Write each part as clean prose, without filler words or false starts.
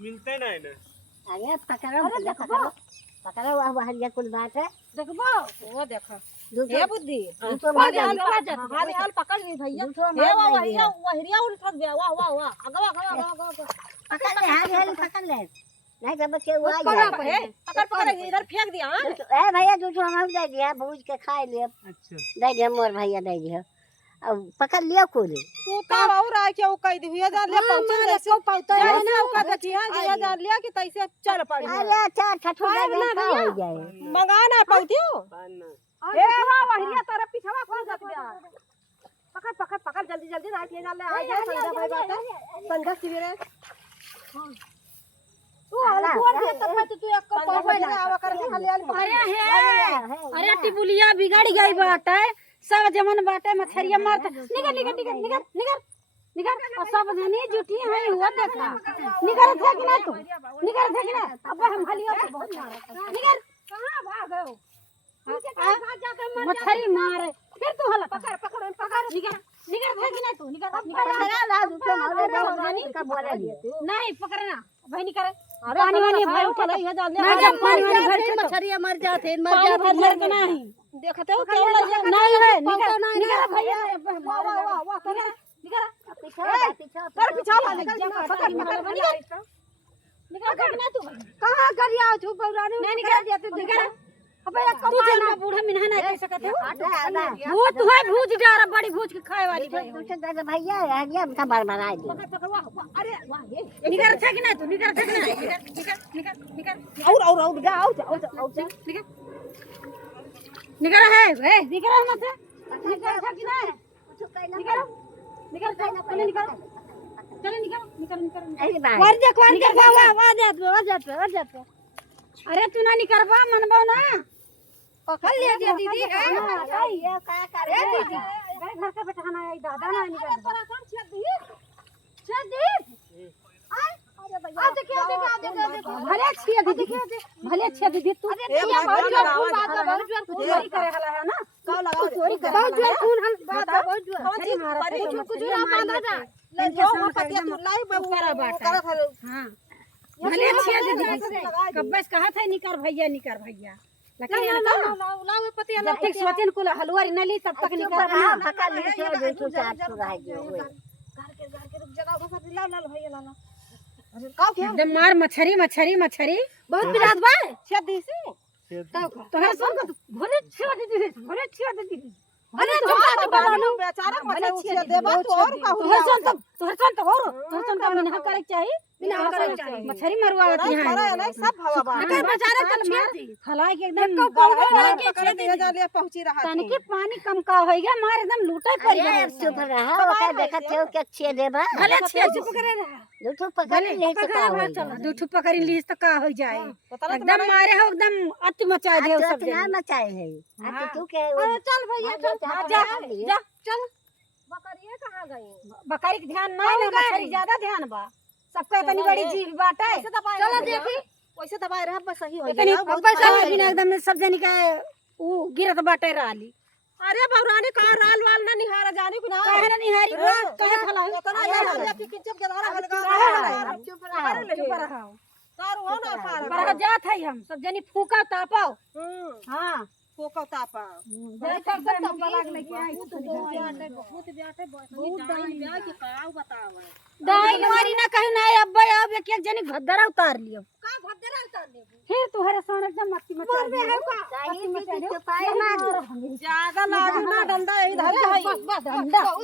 मिलते नहीं ना। अरे पकड़ो भैया पकड़ो पकड़ो वह हरिया कुल बात है देखबो वो देखो दूसरा हे बुद्धि दूसरा हाल मार हाल हाल पकड़ ली भैया दूसरा हे मार वाह दिया। वहिरिया उल्टत गया वाह वाह वाह अगवा अगवा अगवा अगवा पकड़ ले हाल पकड़ ले नहीं तो बच्चे वो आ पकड़ जाए पकड़ पकड़ इधर फेंक दिया हां ए भैया दूसरा हम दे दिया भूज के खा लिए अच्छा दे दिया मोर भैया दे दिया अब पकड़ लिया कुल तू तो और आए के वो कह दी हुआ जान ले पहुंचे जैसे पहुंचे है ना वो का किया जो जान लिया कि तैसे चल पड़ी अरे चार ठठू दे का हो जाए मंगाना पहुंचियो पाना हे वाह वहिरिया तेरे पीछवा कौन जात गया पकड़ पकड़ पकड़ जल्दी जल्दी रात ये जान ले आ जा संध्या भाई बात संध्या शिविर तू हाल बोल दे तब मैं तू एक को पहुंच ना आवा कर खाली अरे हे अरे टिबुलिया बिगड़ गई बाटे सब जमन बाटे मछरिया मारता निकल निकल निकल निकल निकल निकल और सब जनी जुटी है हुआ देखा निकल थे कि ना तू निकल थे कि ना अब हम हलिया से बहुत मारा निकल कहां भाग गयो मछरी मारे फिर तू हला पकड़ पकड़ पकड़ निकल निकल थे कि ना तू निकल निकल पकड़ ला दूसरा मार दे का बोला दिया नहीं पकड़ना भाई निकल पानी वानी भर उठा ले जान ले ना जब पानी वानी भर के मछरिया मर जाते मर के नहीं देखते हो क्या लग नहीं है निकल निकल भैया वाह वाह वाह वाह निकल निकल पीछा कर पीछा ला निकल पकड़ निकल निकल ना तू कहां गरिया तू पौरानी नहीं निकल दिया तू निकल अबे तू जना बूढ़ा मिनहा ना कह सकत है भूत है भूज डारा बड़ी भूज के खाए वाली दूसरा भैया हरिया का बड़बड़ा दे पकड़ पकड़ वाह अरे वाह ये निकल थे कि ना तू निकल थे कि ना निकल निकल निकल निकल और जा आओ निकल निकल है वे निकल मत निकल थे कि ना निकल निकल चले निकल चले निकल निकल निकल अरे बात वर देख वर देख वा जात अरे तू ना निकलबा मनबो ना पकड़ ले दीदी ये का करे दीदी घर से बैठाना है दादा ना निकल तोरा कौन छेद दी अरे भैया आज देखो भले छिए दीदी भले छिए दीदी तू बहुत जोर चोरी करे हला है ना का लगाओ चोरी करे बहुत जोर खून हल बात बहुत जोर कौन चीज बड़ी मारा कुछ ना बांधा जा ले जो पतिया तू लाई करा बाटा हां भले छिए दीदी कब्बस कहा था निकर भैया लेकिन लाओ पतिया जब तक सोचन कुल हलवारी न ली तब तक निकर पकड़ ले जो तू चाट रह गयो घर के रुक जगह बस ला ला भैया ला अरे का क्या एकदम मार मछरी बहुत पिरात बा छेद दी से तोहरा संग भले छिए दीदी अरे जो बानो बेचारा मछली छेद देबा तो और का तोहर सन तो मिनहा करे चाहिए बिना करे चाहिए मछरी मरवा होती है अरे नहीं सब हवा बा अगर बेचारा कल मार हलाई के एकदम छेद दे जा ले पहुंची रहा तनी के पानी कम का हो गया मार एकदम लूटा पड़ गया अरे चुप रहा ओका देखत हो के छे देबा भले छिए चुप करे रहा दूठो पकड़ ले तो का हो दू ठुप पकड़ ली तो का हो जाए एकदम मारे हो एकदम अति मचा दे सब ना मचाए है आ तू के अरे चल भैया चल जा चल बकरिए कहां गई बकरी के ध्यान नहीं ना मछरी ज्यादा ध्यान बा सबका इतनी बड़ी जीव बाटे चलो देखी वैसे दबाए रहा बस सही हो इतनी जाएगा पैसा बिना एकदम सब जनी का वो गिरत बाटे राली अरे बौरानी कहां राल वाल ना निहारा जाने को ना काहे ना निहारी काहे खला उतना यार कि किचप जला रहा हलगा चुप रहा चुप रहा सारू हो ना पार पर जात है हम सब जनी फूका तापाओ हां फोका तापा जय सब सब तापा लागले कि आई बहुत ब्याटे बहुत डाई ब्या के काव बताव दाई मारी ना कहीं ना अब्बा अब एक एक जनी भद्दरा उतार लियो का भद्दरा उतार ले फिर तुहरे सोन एकदम मस्ती मचा दियो चाहिए नहीं तो पाए ना ज्यादा लागू ना डंडा इधर है बस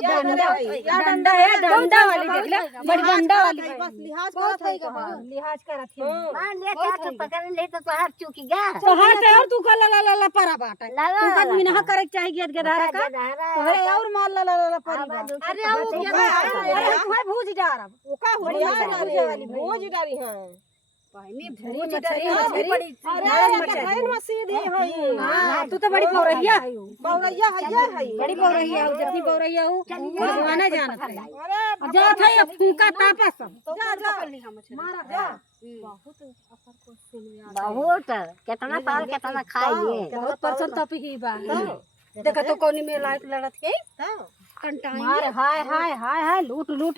डंडा है डंडा वाली देख ले बड़ी डंडा वाली बस लिहाज करत है लिहाज करत है मान ले चाट पकड़ ले तो हाथ चूकी गा तो हाथ और तू का ला परा बाटा लगा तू कद मिनहा करे चाहिए गेद गधारा का तोहरे और माल ला परी बा अरे वो क्या अरे तोहरे भूज डारब वो का हो यार भोज डाली है पहले भूज मछरी बड़ी अरे बहन में सीधी है हां तू तो बड़ी पौरैया बौरैया है बड़ी पौरैया हो जतनी पौरैया हो भगवान जानत है अरे जात है फूका तापा सब जा जा मारा जा बहुत असर को सुन बहुत कितना पार कितना खाइए बहुत परसेंट तप ही बा देखा तो कोनी में लाइट लड़त के कंटाई मार हाय हाय हाय हाय लूट लूट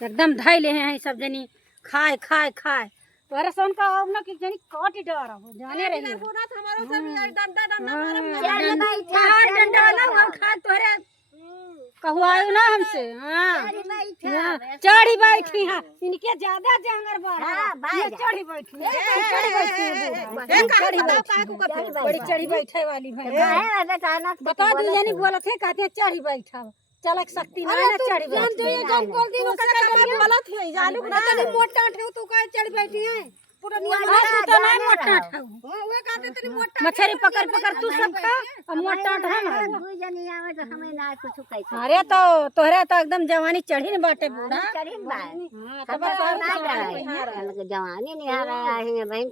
एकदम धाई ले हैं सब जनी खाए खाए खाए तोरे सोन का अब ना कि जनी काट डर हो जाने रही हो सुना हमारो से भी आई डंडा डंडा मारम चढ़ बैठा हां डंडा ना हम खा तोरे कहवायो ना हमसे हां चढ़ी बैठी हां इनके ज्यादा जंगर बड़ा ये चढ़ी बैठी चढ़ी बैठी बड़ी चढ़ी बैठे वाली है बता दी यानी बोलत है कहते चढ़ी बैठा चलक शक्ति नहीं ना चढ़ी बैठी जो ये जन बोल दी वो का गलत है जानू ना तनी मोटा ठेव तू का चढ़ बैठी है पूरा तू तो नहीं मोटा ठेव वो कहते तेरी मोटा मछली पकड़ पकड़ तू सब खा और मोटा हम दू जनी आवे तो हमें ना कुछ कह अरे तो तोहरे तो एकदम जवानी चढ़ी न बाटे बूढ़ा चढ़ी बा हां खबर ना जवानी नहीं आ रहा है बहन